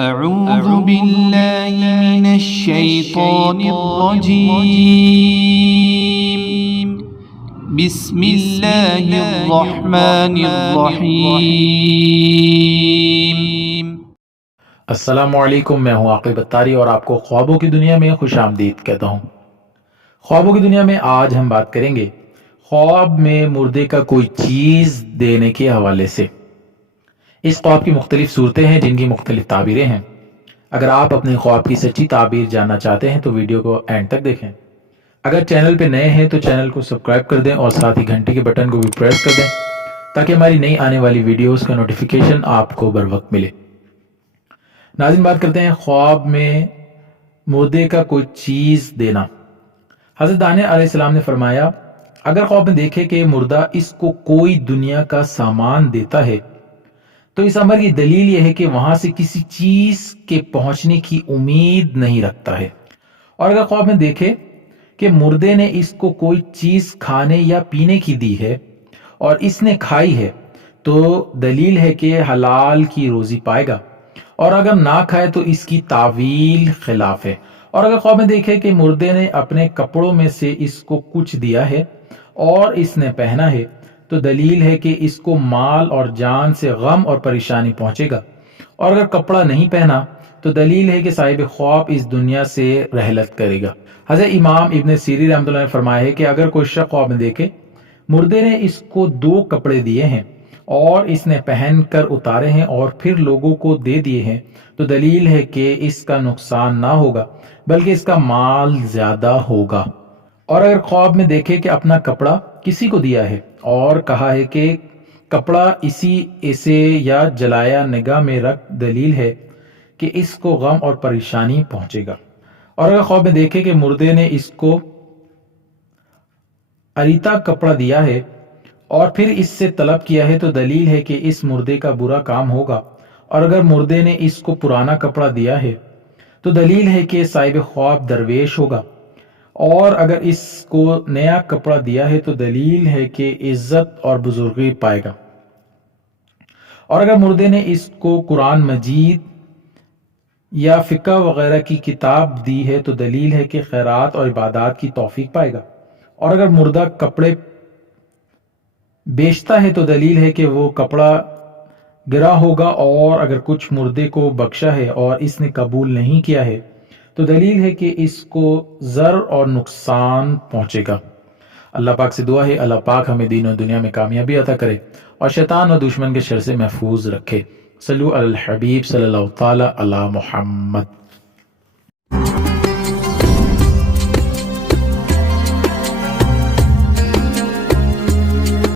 اعوذ باللہ من الشیطان الرجیم بسم اللہ الرحمن الرحیم۔ السلام علیکم، میں ہوں عاقب اتاری اور آپ کو خوابوں کی دنیا میں خوش آمدید کہتا ہوں۔ خوابوں کی دنیا میں آج ہم بات کریں گے خواب میں مردے کا کوئی چیز دینے کے حوالے سے۔ اس خواب کی مختلف صورتیں ہیں جن کی مختلف تعبیریں ہیں۔ اگر آپ اپنے خواب کی سچی تعبیر جاننا چاہتے ہیں تو ویڈیو کو اینڈ تک دیکھیں۔ اگر چینل پہ نئے ہیں تو چینل کو سبسکرائب کر دیں اور ساتھ ہی گھنٹی کے بٹن کو بھی پریس کر دیں تاکہ ہماری نئی آنے والی ویڈیوز کا نوٹیفیکیشن آپ کو بر وقت ملے۔ ناظرین، بات کرتے ہیں خواب میں مردے کا کوئی چیز دینا۔ حضرت دانیہ علیہ السلام نے فرمایا، اگر خواب میں دیکھے کہ مردہ اس کو کوئی دنیا کا سامان دیتا ہے تو اس امر کی دلیل یہ ہے کہ وہاں سے کسی چیز کے پہنچنے کی امید نہیں رکھتا ہے، اور اگر خواب میں دیکھے کہ مردے نے اس کو کوئی چیز کھانے یا پینے کی دی ہے اور اس نے کھائی ہے تو دلیل ہے کہ حلال کی روزی پائے گا، اور اگر نہ کھائے تو اس کی تعویل خلاف ہے۔ اور اگر خواب میں دیکھے کہ مردے نے اپنے کپڑوں میں سے اس کو کچھ دیا ہے اور اس نے پہنا ہے تو دلیل ہے کہ اس کو مال اور جان سے غم اور پریشانی پہنچے گا، اور اگر کپڑا نہیں پہنا تو دلیل ہے کہ صاحب خواب اس دنیا سے رحلت کرے گا۔ حضرت امام ابن سیری رحمۃ اللہ نے فرمایا ہے کہ اگر کوئی شخص خواب میں دیکھے مردے نے اس کو 2 کپڑے دیے ہیں اور اس نے پہن کر اتارے ہیں اور پھر لوگوں کو دے دیے ہیں تو دلیل ہے کہ اس کا نقصان نہ ہوگا بلکہ اس کا مال زیادہ ہوگا۔ اور اگر خواب میں دیکھے کہ اپنا کپڑا کسی کو دیا ہے اور کہا ہے کہ کپڑا اسے یا جلایا نگاہ میں رکھ، دلیل ہے کہ اس کو غم اور پریشانی پہنچے گا۔ اور اگر خواب میں دیکھے کہ مردے نے اس کو اریتا کپڑا دیا ہے اور پھر اس سے طلب کیا ہے تو دلیل ہے کہ اس مردے کا برا کام ہوگا، اور اگر مردے نے اس کو پرانا کپڑا دیا ہے تو دلیل ہے کہ صاحب خواب درویش ہوگا، اور اگر اس کو نیا کپڑا دیا ہے تو دلیل ہے کہ عزت اور بزرگی پائے گا، اور اگر مردے نے اس کو قرآن مجید یا فقہ وغیرہ کی کتاب دی ہے تو دلیل ہے کہ خیرات اور عبادات کی توفیق پائے گا، اور اگر مردہ کپڑے بیچتا ہے تو دلیل ہے کہ وہ کپڑا گرا ہوگا، اور اگر کچھ مردے کو بخشا ہے اور اس نے قبول نہیں کیا ہے تو دلیل ہے کہ اس کو ضرر اور نقصان پہنچے گا۔ اللہ پاک سے دعا ہے اللہ پاک ہمیں دین و دنیا میں کامیابی عطا کرے اور شیطان اور دشمن کے شر سے محفوظ رکھے۔ صلو علی الحبیب صلی اللہ تعالی علی محمد۔